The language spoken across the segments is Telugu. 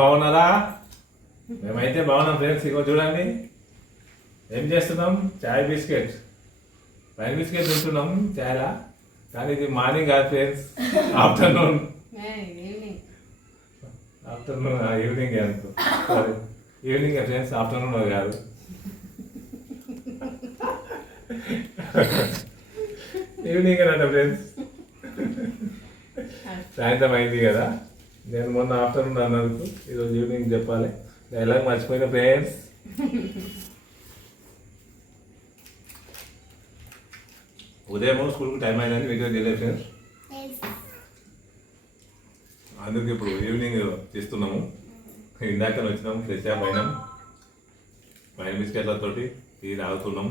బాగున్నారా? మేమైతే బాగున్నాం ఫ్రెండ్స్. ఇగో చూడండి ఏం చేస్తున్నాం, చాయ్ బిస్కెట్ పైన బిస్కెట్ తింటున్నాం చాయ్లా. కానీ ఇది మార్నింగ్ కాదు ఫ్రెండ్స్, ఆఫ్టర్నూన్ ఈవినింగ్ అనుకో. సారీ ఈవినింగ్ ఫ్రెండ్స్, ఆఫ్టర్నూన్ కాదు. ఈవినింగ్ అంట ఫ్రెండ్స్, సాయంత్రం అయింది కదా. నేను మొన్న ఆఫ్టర్నూన్ అన్నందుకు ఈరోజు ఈవినింగ్ చెప్పాలి. డైలాగ్ మర్చిపోయిన ఫ్రెండ్స్. ఉదయం స్కూల్కి టైం అయిందని వీడియో తెలియదు ఫ్రెండ్స్, అందుకు ఇప్పుడు ఈవినింగ్ చేస్తున్నాము. ఇందాక వచ్చినాము, ఫ్రెష్ అప్ అయినాం, పైన బిస్కెట్లతోటి టీ తాగుతున్నాం.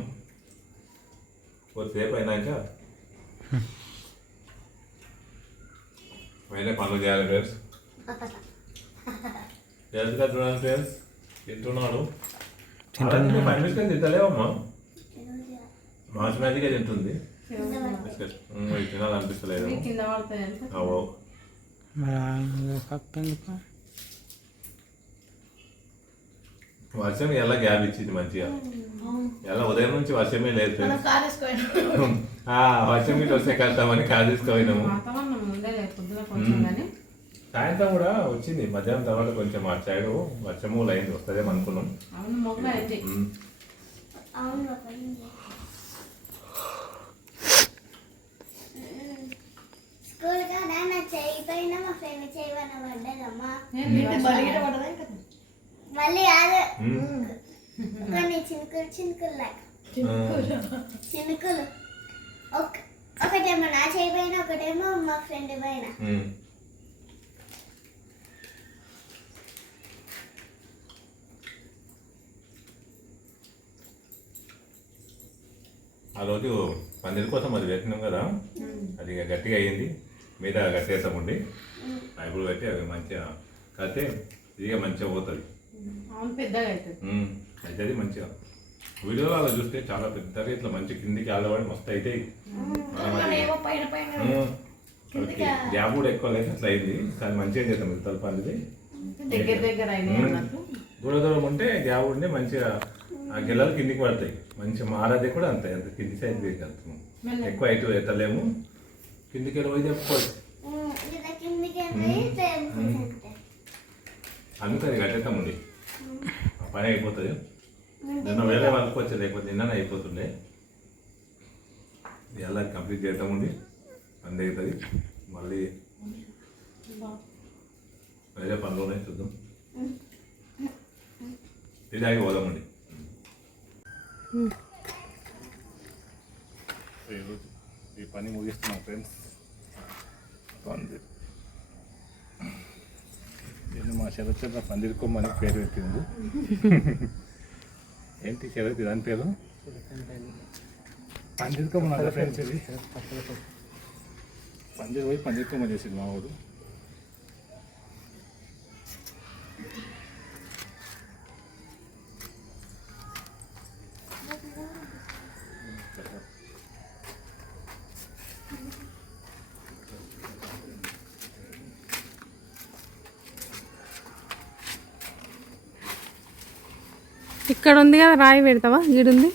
కొద్దిసేపు అయినాక వేరే పనులు చేయాలి ఫ్రెండ్స్. తెలుసుగా చూడండి ఫ్రెండ్స్, తింటున్నాడు. పైన బిస్కెట్ తింటలేవమ్మా, మాస్ మ్యాజికే తింటుంది. బిస్కెట్ తినాలనిపిస్తలేదు. వర్షం ఎలా గ్యాప్ ఇచ్చింది మంచిగా. ఎలా ఉదయం నుంచి వర్షమే లేదు. వర్షం ఇటు వస్తే కడతామని కార్ తీసుకుపోయినాము. సాయంత్రం కూడా వచ్చింది, మధ్యాహ్నం తర్వాత కొంచెం ఆ సైడ్ వర్షము లైన్ వస్తుందేమో అనుకున్నాం. మళ్ళీ కొన్ని చినుకులు చినుకులు ఒకటేమో నా చేయి పైన, ఒకటేమో మా ఫ్రెండ్ పైన. ఆ రోజు పందిరి కోసం అది పెట్టినాం కదా, అది గట్టిగా అయ్యింది. మీద కట్టేస్తామండి, పైపులు కట్టి అవి మంచిగా కడితే ఇక మంచిగా పోతుంది. అవుతుంది మంచిగా. వీడియోలో అలా చూస్తే చాలా పెద్దగా ఇట్లా మంచి కిందికి ఆడవాడి మస్తు అయితే గ్యాప్ కూడా ఎక్కువ లేదు, అట్లా అయింది. కానీ మంచిగా చేస్తాం ఇతల పందిది. దూరం దూరం ఉంటే గ్యాప్ ఉండి మంచిగా ఆ గిల్లలు కిందికి పడతాయి. మంచిగా మారది కూడా అంతే, అంత కింది సైడ్ దిగి వెళ్తున్నాం. ఎక్కువ ఇటు ఎత్తలేము, కిందికి వెళ్ళి పోయి చెప్పుకోవచ్చు. అందుకని కట్టేస్తామండి, ఆ పని అయిపోతుంది. నిన్న వేరే వాళ్ళకి వచ్చి, లేకపోతే నిన్ననే అయిపోతుండే. ఎలా కంప్లీట్ చేయటం ఉంది, పని అవుతుంది. మళ్ళీ వేరే పనులు ఉన్నాయి, చూద్దాం. ఇదాగి పోదామండి. ఈ పని ముగిస్తున్నాం ఫ్రెండ్స్. నేను మా శరత్ పందిరుకోమని పేరు పెట్టింది. ఏంటి శరత్ దాని పేరు? పందిరుకోమని ఫ్రెండ్స్. ఇది పందిరు పోయి పందిరుకోమని చేసింది మా వాడు. ఇక్కడ ఉంది కదా, రాయి పెడతావా? ఈడుంది.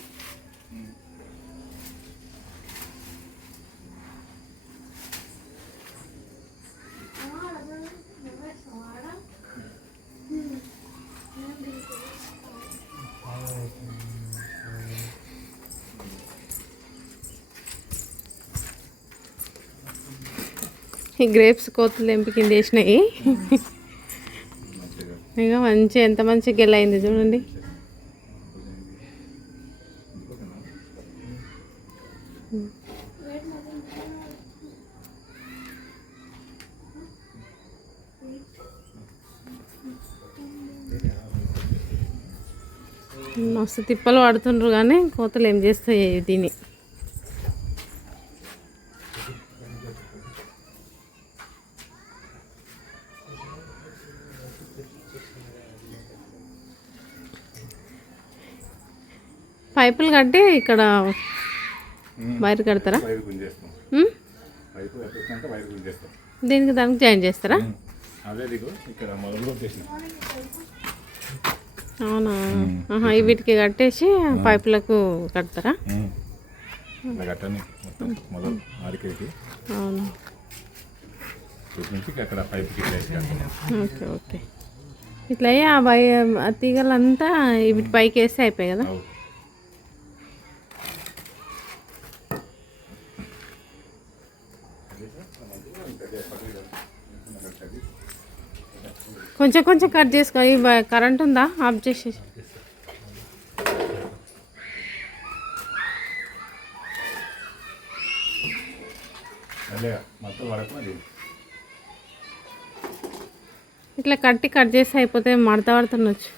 ఈ గ్రేప్స్ కోతులు ఎంపి కింద వేసినాయి. ఇక మంచి ఎంత మంచి గెల అయింది చూడండి. మస్తు తిప్పలు పడుతుండ్రు, కానీ కోతలు ఏం చేస్తాయి దీన్ని. పైపులు కట్టి ఇక్కడ వైర్ కడతారా? వైర్ గుంజేస్తాం. పైపు కట్టేసినాక వైర్ గుంజేస్తాం. దీనికి దానికి జాయిన్ చేస్తారా? అదే దిగు ఇక్కడ మొదలు కొట్టేసి అవునా ఆహా, ఈ వీటికి కట్టేసి పైపులకు కడతారా? ఇలా కట్టని మొత్తం మొదలు ఆడికి అవును. ఇటు నుంచి అక్కడ పైపుకి ఇట్లా వేసి కడతాం. Okay okay. ఇట్లా అయ్యి ఆ తీగలంతా వీటి పైకి వేస్తే అయిపోయాయి కదా. అవు. కొంచెం కొంచెం కట్ చేసుకో. కరెంట్ ఉందా? ఆఫ్ చేసేసి. మళ్ళీ మొత్తం వరకు అది ఇట్లా కట్ చేస్తే అయిపోతే మడత పడుతుండొచ్చు.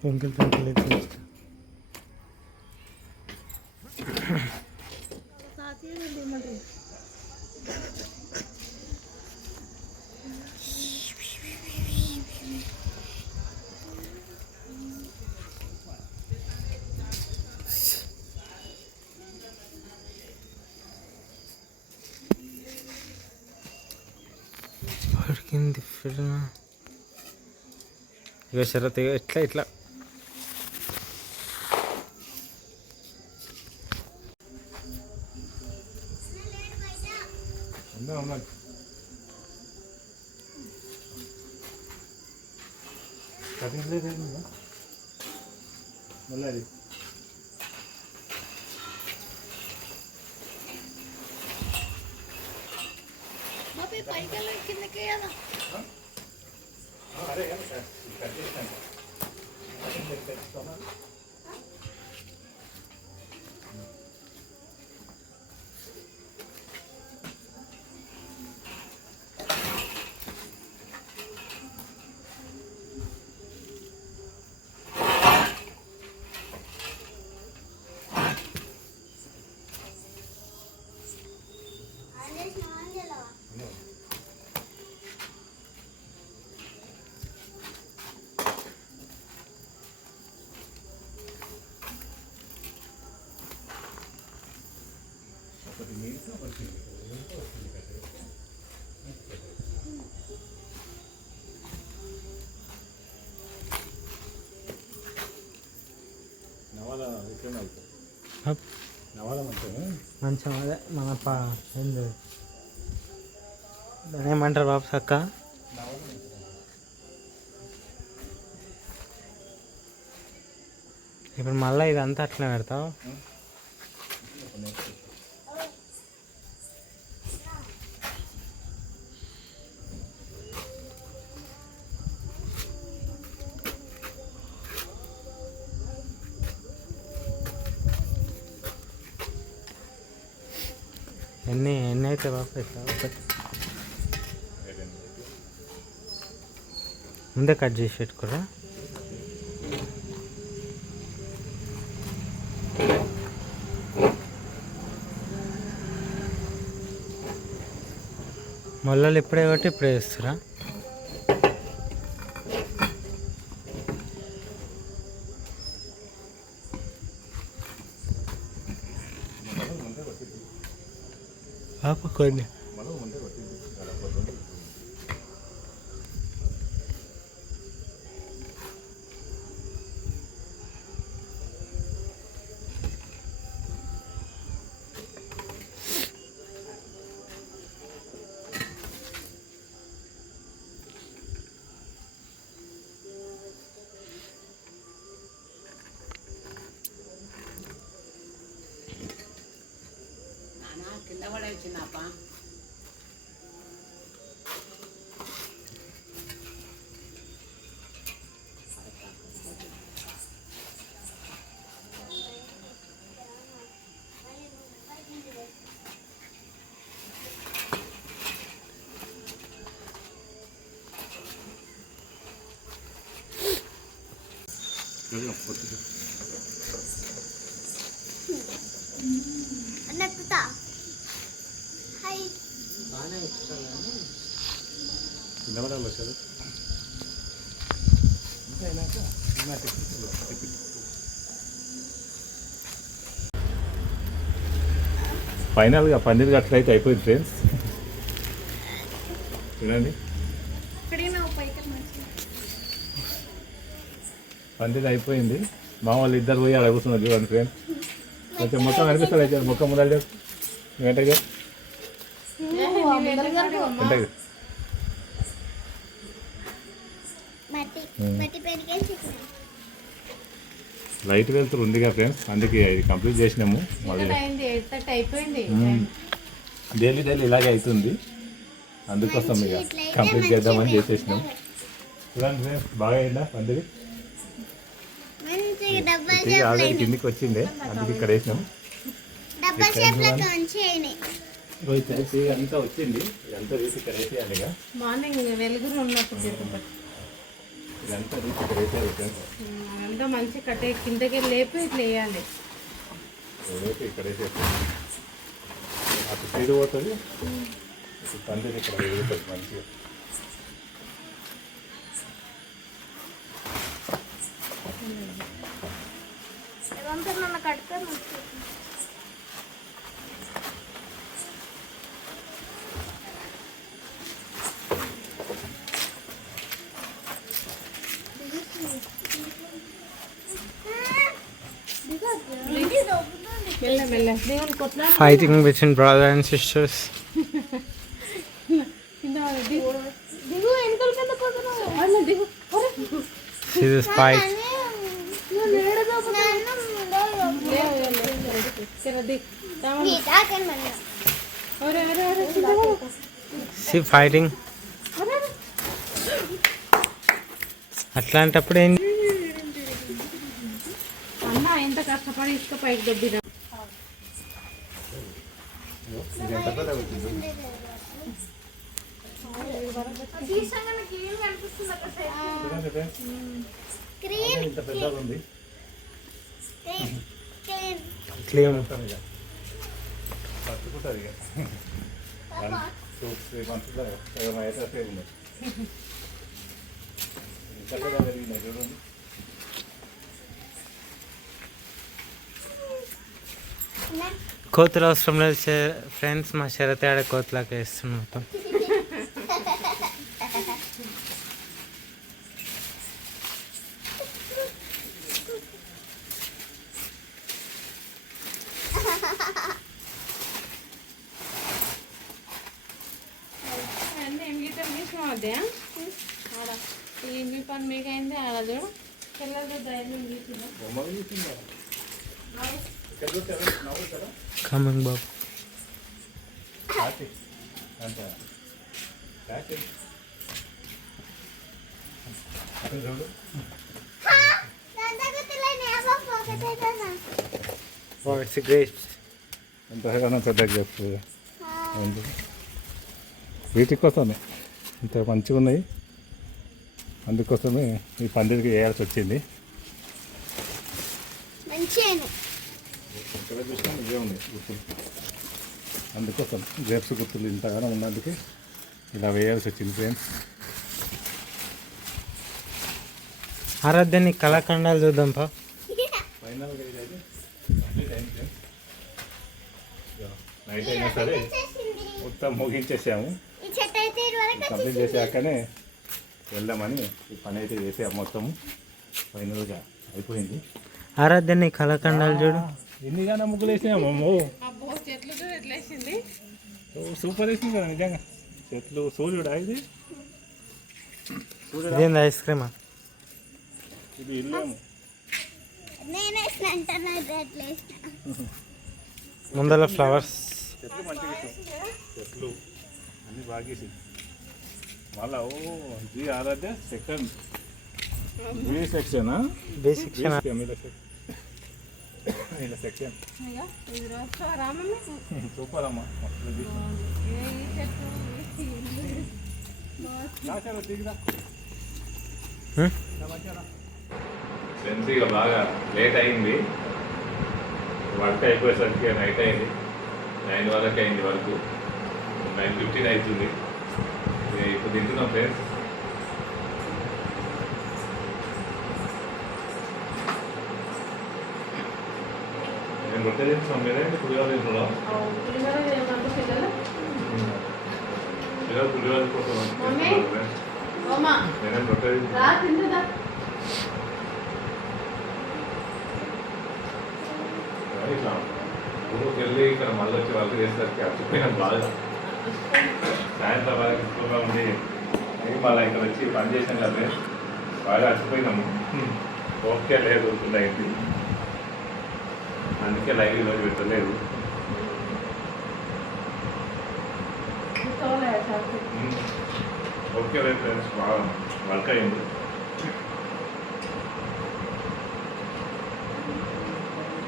Twinkle twinkle little star. పడికింది ఇక శరత్ ఇట్లా ఇట్లా ఉందా ఉన్నది. కటింగ్ లేదు మళ్ళీ అది అదే కదా సార్ కట్ చేస్తాను. నవాలా ఎట్లా నవాలా మంచిగా అదే మన ఏంది దాని ఏమంటారు బాబు సక్క. ఇప్పుడు మళ్ళీ ఇదంతా అట్లా పెడతావు. ఎన్ని అయితే బాబు ఇట్లా ముందే కట్ చేసి పెట్టుకోరా. మొల్లలు ఇప్పుడే కొట్టి ఇప్పుడే వేస్తురా. పాప కొన్ని మనం ముందే కొట్టింది అలా కొట్టింది. కింద పడే చిన్నప్ప అన్నక్కుతా హై కింద పడాలి వచ్చారు ఫైనల్గా పన్నీర్ కట్టర్ అయితే అయిపోయింది ఫ్రెండ్స్. చూడండి పన్నీర్ అయిపోయింది. మా వాళ్ళు ఇద్దరు పోయి అలా కూర్చున్నారు చూడండి ఫ్రెండ్స్. కొంచెం మొత్తం కనిపిస్తుంది అయితే మొక్క ముందర వెంటగా వెంటగా మట్టి మట్టి పెరిగేసి చికెన్ లైట్ వెళ్తురు ఉందిగా ఫ్రెండ్స్, అందుకే ఇది కంప్లీట్ చేసినాము. మళ్ళీ అయింది 8:30 అయిపోయింది. డైలీ ఇలాగే అవుతుంది, అందుకోసం ఇక కంప్లీట్ చేద్దామని చేసేసినాం. చూడండి ఫ్రెండ్స్, బాగా అయిందా పందిరి? మంచిగా డబ్బా ఇది ఆల్రెడీ కిందికి వచ్చిందే, అందుకే ఇక్కడ వేసినాం. డబ్బా షేప్ లో కొంచెం అంతా వచ్చింది, ఇదంతా తీసి ఇక్కడ వేసేయాలి. ఇక మార్నింగ్ వెలుగురు ఉన్నప్పుడు చెప్పబట్టి ఇదంతా తీసి ఇక్కడ వేసేయాలి ఫ్రెండ్స్. అంతా మంచి కట్టే కిందకి లేపి ఇట్లా వేయాలి. రేపు ఇక్కడ వేసేస్తాం, అటు సైడ్ పోతుంది, పందిరి ఇక్కడ వెలుగుతుంది మంచిగా. మన కట్టుకొని మెల్ల మెల్ల దేవుని కొట్లా fighting between brother and sisters. దిగు వెనకాల కింద పోతున్నావు దిగు This fight. See fighting. అట్లాంటప్పుడు ఏం అన్న ఎంత కష్టపడి ఇసుక పైకి దొబ్బిన ఇంత పెద్దగా ఉంది. క్లీన్ పట్టుకుంటుంది ఇక 2-3 months అయితే ఉన్నాయి. ఇంత పెద్దగా జరిగినాయి చూడండి. కోతులు అవసరం లేదు ఫ్రెండ్స్, మా శరత్ ఆడ కోతులాగా వేస్తున్నాం మొత్తం. ఏం గీతం తీసినావు అదే ఆడ మీ పని మీకు అయింది ఆడ చూడు పిల్లలు ధైర్యం గీసిందా బొమ్మలు చూసిందా? ఇక్కడ చూస్తారా? నవ్వుతారా? కమింగ్ బాబు. కాకి అంతే కాకి అక్కడ చూడు. It's great. ఎంత హైరాణ పెద్దగా చెప్తుంది. వీటి కోసమే ఇంత మంచిగా ఉన్నాయి, అందుకోసమే ఈ పందిరికి వేయాల్సి వచ్చింది. ఇక్కడ చూసినా ఇవే ఉన్నాయి గుర్తులు, అందుకోసం గ్రేప్స్ గుర్తులు ఇంతగానో ఉన్నందుకు ఇలా వేయాల్సి వచ్చింది ఫ్రెండ్స్. ఆరాధ్యాన్ని కళాఖండాలు చూద్దాం పా. ఫైనల్గా ఇదైతే కంప్లీట్ అయింది ఫ్రెండ్స్. నైట్ అయినా సరే మొత్తం ముగించేసాము. ఈ చెట్టు అయితే ఇది వరకు కంప్లీట్ చేసాకనే వెళ్దామని ఈ పని అయితే చేసాము. మొత్తం ఫైనల్గా అయిపోయింది. ఆరాధ్యని కళాఖండాలు చూడు. ఎన్నిగానో ముగ్గులు వేసినాము. అబ్బో చెట్లు చూడు ఎట్లా వేసింది. సూపర్ వేసింది కదా నిజంగా. చెట్లు సూర్యుడా ఇది? సూర్యుడా? ఇదేంది ఐస్ క్రీమా? ఇది ఇల్లేము. నేను వేసిన అంటున్నా అట్లా వేసిన. ముందర ఫ్లవర్స్. చెట్లు మంచిగా ఇష్టం. చెట్లు అన్నీ బాగా వేసి మళ్ళా జీ ఆరాధ్య సెకండ్ బి సెక్షనా? బేసిక్ ఇలా సెక్షన్ అయ్యో ఇది రోజు రామమ్మ. సూపర్ అమ్మా. ఈ చెట్టు ఫ్రెండ్స్ ఇక బాగా లేట్ అయింది. వర్క్ అయిపోయేసరికి నైట్ అయింది. 9 వరకు అయింది వర్క్. 9:15 అవుతుంది. ఇప్పుడు తింటున్నాం ఫ్రెండ్స్. నేను రొట్టె తింటున్నాం. మీరేంటి పులిహోర తింటున్నాం? పిల్లలు పులిహోర మమ్మీ. ఫ్రెండ్స్. అమ్మా నేనేం రొట్టె తింటున్నాను. రా తింటుందా. ఇట్లా ఊరికి వెళ్ళి ఇక్కడ మళ్ళీ వచ్చి వర్క్ చేసేసరికి అచ్చిపోయినాం బాగా. సాయంత్రం బాగా ఎక్కువగా ఉండి మళ్ళీ ఇక్కడ వచ్చి పని చేసాం కదా, బాగా అచ్చిపోయినాము. ఓకే లేదు అయింది, అందుకే లైవ్ ఈరోజు పెట్టలేదు. ఓకే లేదు ఫ్రెండ్స్, బాగా వర్క్ అయింది.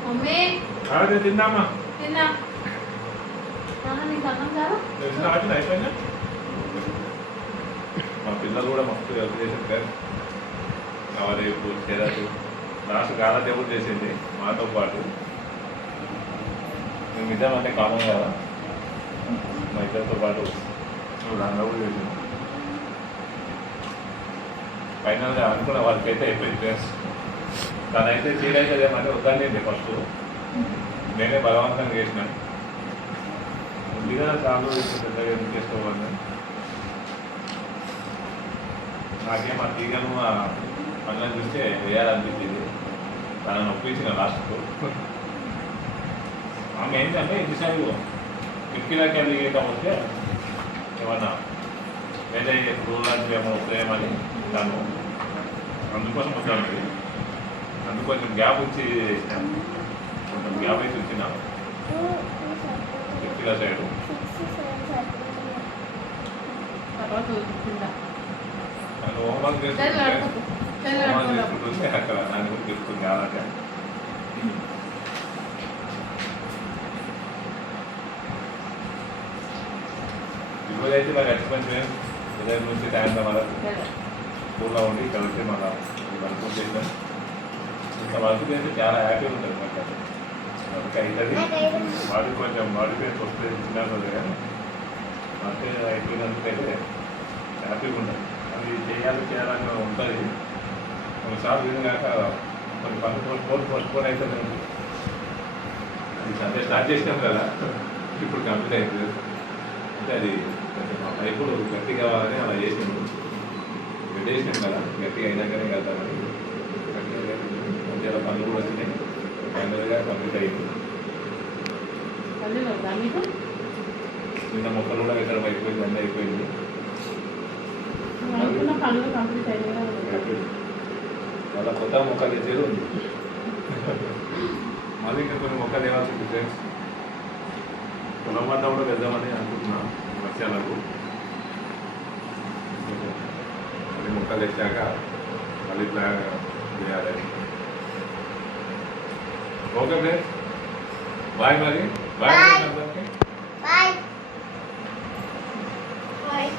మమ్మీ అదే తిందామా? తిన్నా. నీకు అన్నం కాదు. అయిపోయిందా? మా పిల్లలు కూడా మస్తు హెల్ప్ చేసింది కదా. నవరేపు చేరారు లాస్ట్ గాలదేవుడు చేసింది మాతో పాటు. మేము ఇద్దామంటే కామన్ కదా, మా ఇద్దరితో పాటు కూడా చేసింది. ఫైనల్గా అనుకున్న వాళ్ళకి అయితే అయిపోయింది ఫ్రెండ్స్. తనైతే చేయలేదు ఏమంటే వద్దండి ఫస్ట్, నేనే బలవంతంగా చేసినాను. ముందుగా చాలా పెద్దగా ఎందుకు చేసుకోవాలి. నాకేం ఆ తీగను ఆ పనులను చూస్తే వేయాలనిపించింది. తనను ఒప్పించిన లాస్ట్కు. ఆమె ఏంటంటే ఇంటి సైడ్ కిటికీలకి వెళ్ళి వస్తే ఏమన్నా వేరే రూల్ లాంటివి ఏమో వస్తాయేమని దాన్ని అందుకోసం వద్దానికి అందుకోసం గ్యాప్ వచ్చి చేసినాను. కొంచెం గ్యాప్ అయితే వచ్చినా కిటికీల సైడ్. తర్వాత తిందా. హోంవర్క్ చేసుకుంటే అక్కడ దాని గురించి చెప్తుంది అలాగే. ఇప్పుడైతే నాకు ఎక్స్పెన్స్ ఉదయం నుంచి సాయంత్రం వరకు స్కూల్లో ఉండి ఇక్కడ వచ్చి మళ్ళీ వర్క్ చేసాం. ఇంకా వర్క్ చేస్తే చాలా హ్యాపీగా ఉంటుంది మాకు. వర్క్ అవుతుంది, వాడికి కొంచెం బాడీ పెయిన్స్ వస్తే చిన్నది కానీ వర్క్ అయిపోయినందుకైతే హ్యాపీగా ఉంటుంది. అది చేయాలని ఉంటుంది. కొన్నిసార్లు వీలు కాక కొన్ని పనులు పోస్ట్పోన్ అవుతుంది. అది సండే స్టార్ట్ చేసినాం కదా, ఇప్పుడు కంప్లీట్ అవుతుంది. అంటే అది కొంచెం ఇప్పుడు గట్టి కావాలని అలా చేసినాము. పెట్టేసినాం కదా, గట్టిగా అయినాకనే వెళ్తామని గట్టిగా మధ్యలో పనులు కూడా వచ్చినాయి. ఫైనల్గా కంప్లీట్ అయింది. నిన్న మొక్కలు కూడా పెట్టడం అయిపోయింది, అన్నీ అయిపోయింది. పనులు కంప్లీట్ అయినాయి. మళ్ళీ కొత్త మొక్కలు తెచ్చేది ఉంది. మళ్ళీ ఇంకా కొన్ని మొక్కలు వేయాల్సి ఉంది ఫ్రెండ్స్. పొలం వద్ద కూడా వెళ్దామని అనుకుంటున్నాను వర్షాలకు. మళ్ళీ మొక్కలు తెచ్చాక మళ్ళీ ప్లాన్ చేయాలి. Okay friends, bye. మరి బాయ్. Bye bye.